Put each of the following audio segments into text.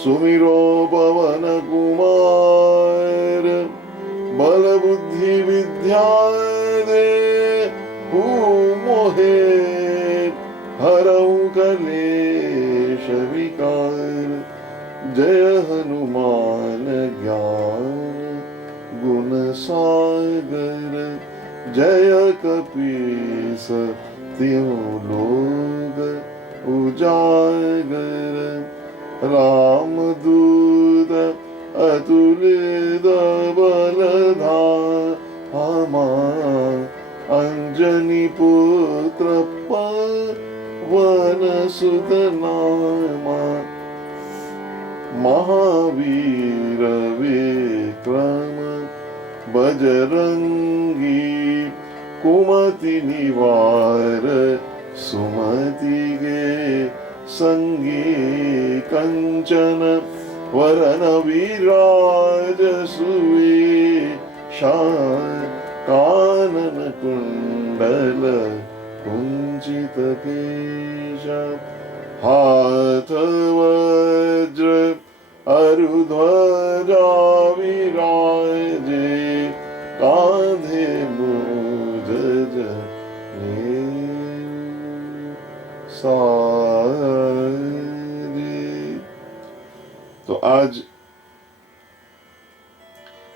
सुमिरो पवन कुमार, बल बुद्धि विद्या दे मोहे, हरऊ कलेश विकार। जय हनुमान ज्ञान गुण सागर, जय कपीस तिहु लोक उजागर। राम दूत अतुलित बल धामा, अंजनी पुत्र पवन सुत नामा। महावीर विक्रम बजरंगी, कुमति निवार सुमति के संगी। कंचन वरन विराज सुवेशाय, कानन कुंडल कुंचित केशा। हाथ वज्र अरुध्वजा विराजे, कांधे मूज जनेऊ साजे। तो आज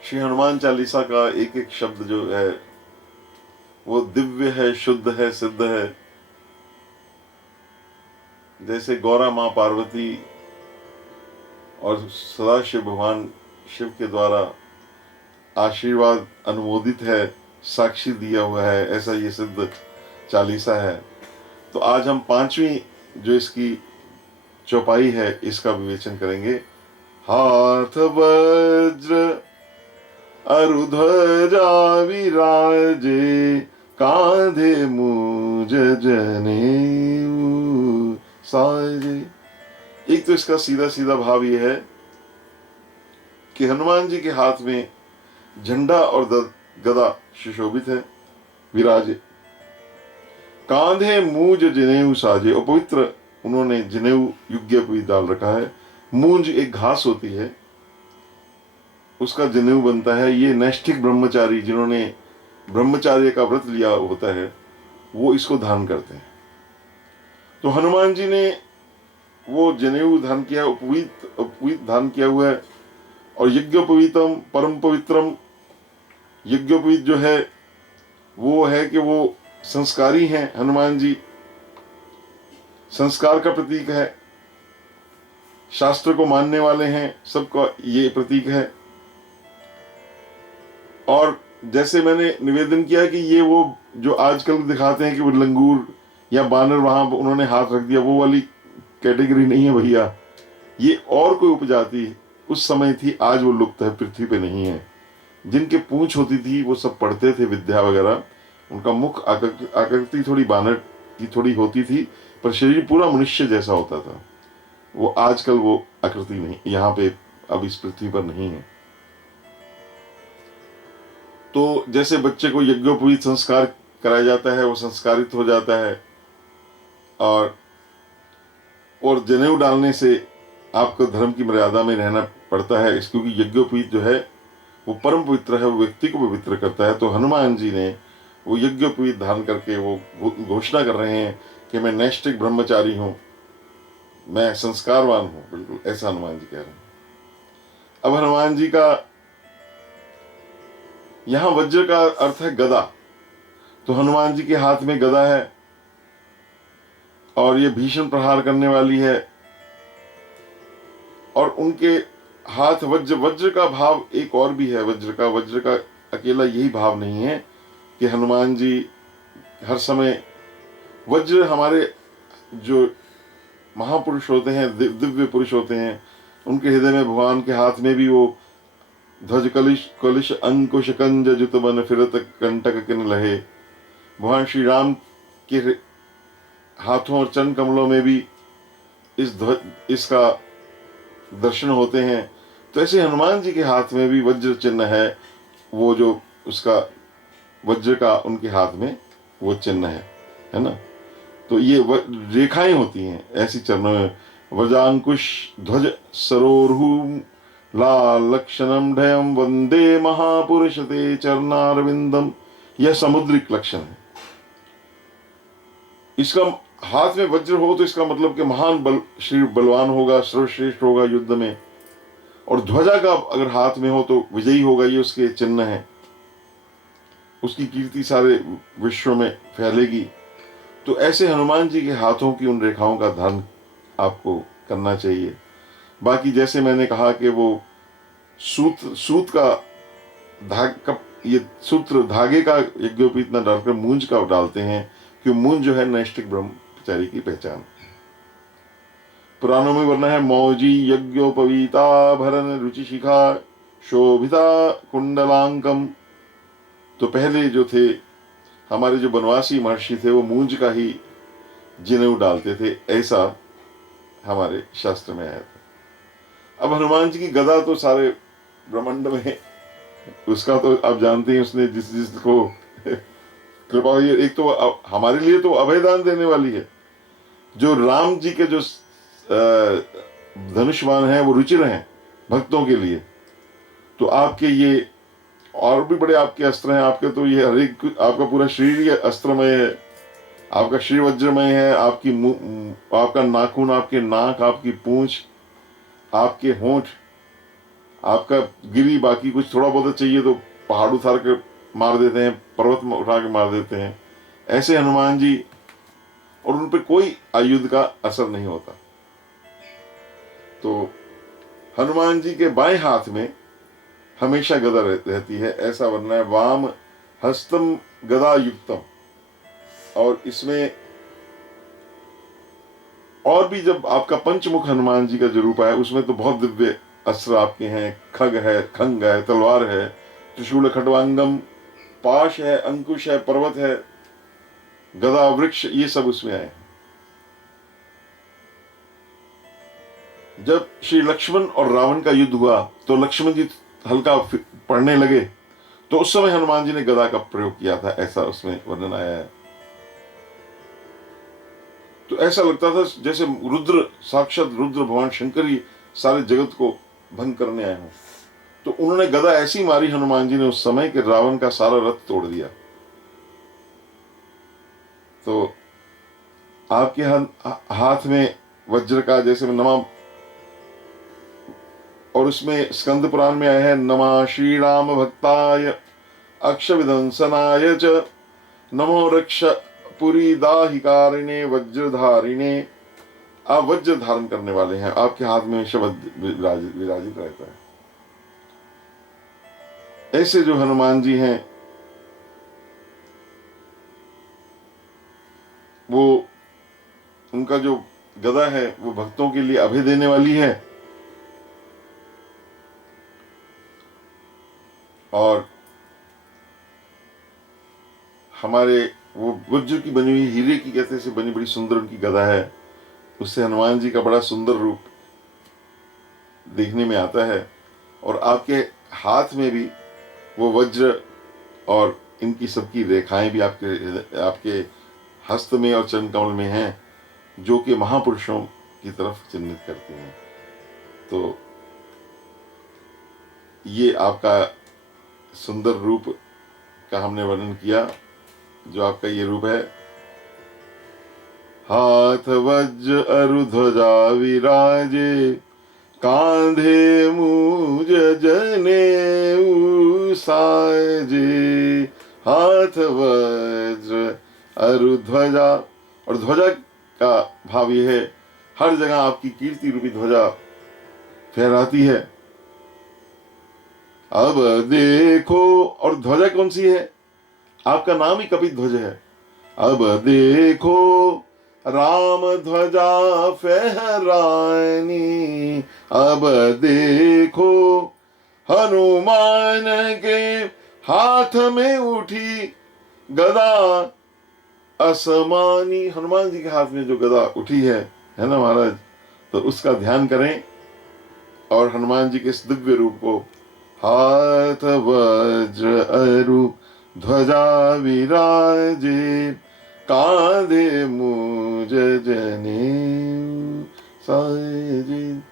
श्री हनुमान चालीसा का एक एक शब्द जो है वो दिव्य है, शुद्ध है, सिद्ध है। जैसे गौरा माँ पार्वती और सदाशिव भगवान शिव के द्वारा आशीर्वाद अनुमोदित है, साक्षी दिया हुआ है, ऐसा ये सिद्ध चालीसा है। तो आज हम पांचवी जो इसकी चौपाई है इसका विवेचन करेंगे। हाथ वज्र अरुध्वजा विराजे, कांधे मूज जनेऊ साजे। एक तो इसका सीधा सीधा भाव यह है कि हनुमान जी के हाथ में झंडा और गदा सुशोभित है, विराजे। कांधे मूज जनेऊ साजे, और पवित्र उन्होंने जनेऊ युग्य डाल रखा है। मूंज एक घास होती है, उसका जनेऊ बनता है। ये नैष्ठिक ब्रह्मचारी जिन्होंने ब्रह्मचार्य का व्रत लिया होता है वो इसको धारण करते हैं। तो हनुमान जी ने वो जनेऊ धारण किया, उपवीत धारण किया हुआ है। और यज्ञोपवीतम परम पवित्रम, यज्ञोपवीत जो है वो है कि वो संस्कारी हैं। हनुमान जी संस्कार का प्रतीक है, शास्त्र को मानने वाले हैं, सबका ये प्रतीक है। और जैसे मैंने निवेदन किया कि ये वो जो आजकल दिखाते हैं कि वो लंगूर या बानर वहां उन्होंने हाथ रख दिया, वो वाली कैटेगरी नहीं है भैया। ये और कोई उपजाति उस समय थी, आज वो लुप्त है, पृथ्वी पे नहीं है। जिनके पूंछ होती थी वो सब पढ़ते थे विद्या वगैरह, उनका मुख आकृति थोड़ी बानर की थोड़ी होती थी, पर शरीर पूरा मनुष्य जैसा होता था। वो आजकल वो आकृति नहीं, यहाँ पे अब इस पृथ्वी पर नहीं है। तो जैसे बच्चे को यज्ञोपवीत संस्कार कराया जाता है, वो संस्कारित हो जाता है। और जनेऊ डालने से आपको धर्म की मर्यादा में रहना पड़ता है, क्योंकि यज्ञोपवीत जो है वो परम पवित्र है, वो व्यक्ति को पवित्र करता है। तो हनुमान जी ने वो यज्ञोपवीत धारण करके वो घोषणा कर रहे हैं कि मैं नैष्ठिक ब्रह्मचारी हूं, मैं संस्कारवान हूं। बिल्कुल ऐसा हनुमान जी कह रहे हैं। अब हनुमान जी का यहां वज्र का अर्थ है गदा। तो हनुमान जी के हाथ में गदा है और ये भीषण प्रहार करने वाली है। और उनके हाथ वज्र का भाव एक और भी है। वज्र का अकेला यही भाव नहीं है कि हनुमान जी हर समय, वज्र हमारे जो महापुरुष होते हैं, दिव्य पुरुष होते हैं, उनके हृदय में भगवान के हाथ में भी वो ध्वज कलिश अंकुश कंज जुत बन फिरत कंटक किन लहे। भगवान श्री राम के हाथों और चरण कमलों में भी इसका दर्शन होते हैं। तो ऐसे हनुमान जी के हाथ में भी वज्र चिन्ह है, वो जो उसका वज्र का उनके हाथ में वो चिन्ह है ना। तो ये रेखाएं होती हैं ऐसी चरणों में, वजांकुश ध्वज सरोरुहं लालक्षणम ढयम वंदे महापुरुष ते चरणारविंदम। यह समुद्रिक लक्षण है। इसका हाथ में वज्र हो तो इसका मतलब कि महान बल, श्री बलवान होगा, सर्वश्रेष्ठ होगा युद्ध में। और ध्वजा का अगर हाथ में हो तो विजयी होगा, ये उसके चिन्ह है। उसकी कीर्ति सारे विश्व में फैलेगी। तो ऐसे हनुमान जी के हाथों की उन रेखाओं का ध्यान आपको करना चाहिए। बाकी जैसे मैंने कहा कि वो सूत का ये सूत्र धागे का यज्ञोपवीत न डालकर मूंज का डालते हैं, क्यों मूंज जो है नैष्ठिक ब्रह्मचारी की पहचान। पुराणों में वर्णन है, मौजी यज्ञोपवीता भरन रुचि शिखा शोभिता कुंडलांकम। तो पहले जो थे हमारे जो बनवासी महर्षि थे वो मूंज का ही जनेऊ डालते थे, ऐसा हमारे शास्त्र में आया था। अब हनुमान जी की गदा तो सारे ब्रह्मांड में है, उसका तो आप जानते हैं, उसने जिस जिसको कृपा हुई। एक तो हमारे लिए तो अभयदान देने वाली है। जो राम जी के जो धनुष्मान है वो रुचिर हैं भक्तों के लिए। तो आपके ये और भी बड़े आपके अस्त्र हैं। आपके तो ये हर एक, आपका पूरा शरीर अस्त्रमय है, आपका शरीर वज्रमय है। आपका नाखून, आपके नाक, आपकी पूंछ, आपके होंठ, आपका गिरी, बाकी कुछ थोड़ा बहुत चाहिए तो पहाड़ उतार के मार देते हैं, पर्वत उठा के मार देते हैं। ऐसे हनुमान जी, और उन पर कोई आयुध का असर नहीं होता। तो हनुमान जी के बाएं हाथ में हमेशा गदा रहती है, ऐसा वर्णन है। वाम हस्तम गदा युक्तम। और इसमें और भी जब आपका पंचमुख हनुमान जी का जो रूप है उसमें तो बहुत दिव्य अस्त्र आपके हैं। खग है, खंग है, तलवार है, त्रिशूल खड्वांगम, पाश है, अंकुश है, पर्वत है, गदा, वृक्ष, ये सब उसमें आए हैं। जब श्री लक्ष्मण और रावण का युद्ध हुआ तो लक्ष्मण जी हल्का पढ़ने लगे, तो उस समय हनुमान जी ने गदा का प्रयोग किया था, ऐसा उसमें वर्णन आया है। तो ऐसा लगता था जैसे रुद्र, साक्षात रुद्र भगवान शंकर ही सारे जगत को भंग करने आए हों। तो उन्होंने गदा ऐसी मारी हनुमान जी ने उस समय कि रावण का सारा रथ तोड़ दिया। तो आपके हाथ में वज्र का जैसे नमा, और उसमें स्कंद पुराण में आया है, नमा श्री राम भक्ताय अक्ष विध्वंसनाय च नमो रक्ष पुरी दाहिकारिणे वज्रधारिणे। आप वज्र धारण करने वाले हैं, आपके हाथ में शब्द विराजित रहता है। ऐसे जो हनुमान जी हैं वो, उनका जो गदा है वो भक्तों के लिए अभय देने वाली है। और हमारे वो वज्र की बनी हुई, हीरे की कहते से बनी बड़ी सुंदर उनकी गदा है, उससे हनुमान जी का बड़ा सुंदर रूप देखने में आता है। और आपके हाथ में भी वो वज्र और इनकी सबकी रेखाएं भी आपके हस्त में और चरण कमल में हैं, जो कि महापुरुषों की तरफ चिन्हित करती हैं। तो ये आपका सुंदर रूप का हमने वर्णन किया, जो आपका ये रूप है। हाथ वज्र अरु ध्वजा विराजे कांधे मूज जनेऊ साजे। हाथ वज्र अरु ध्वजा, और ध्वजा का भाव यह है हर जगह आपकी कीर्ति रूपी ध्वजा फहराती है। अब देखो, और ध्वजा कौन सी है? आपका नाम ही कपित ध्वज है। अब देखो राम ध्वजा फहरानी, अब देखो हनुमान के हाथ में उठी गदा असमानी। हनुमान जी के हाथ में जो गदा उठी है ना महाराज, तो उसका ध्यान करें और हनुमान जी के इस दिव्य रूप को, हाथ वज्र अरु ध्वजा विराजे कांधे मूज जनेऊ साजन।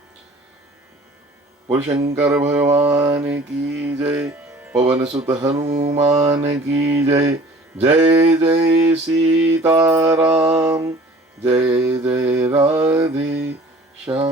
बोल शंकर भगवान की जय, पवन सुत हनुमान की जय। जय जय सीताराम, जय जय राधे श्याम।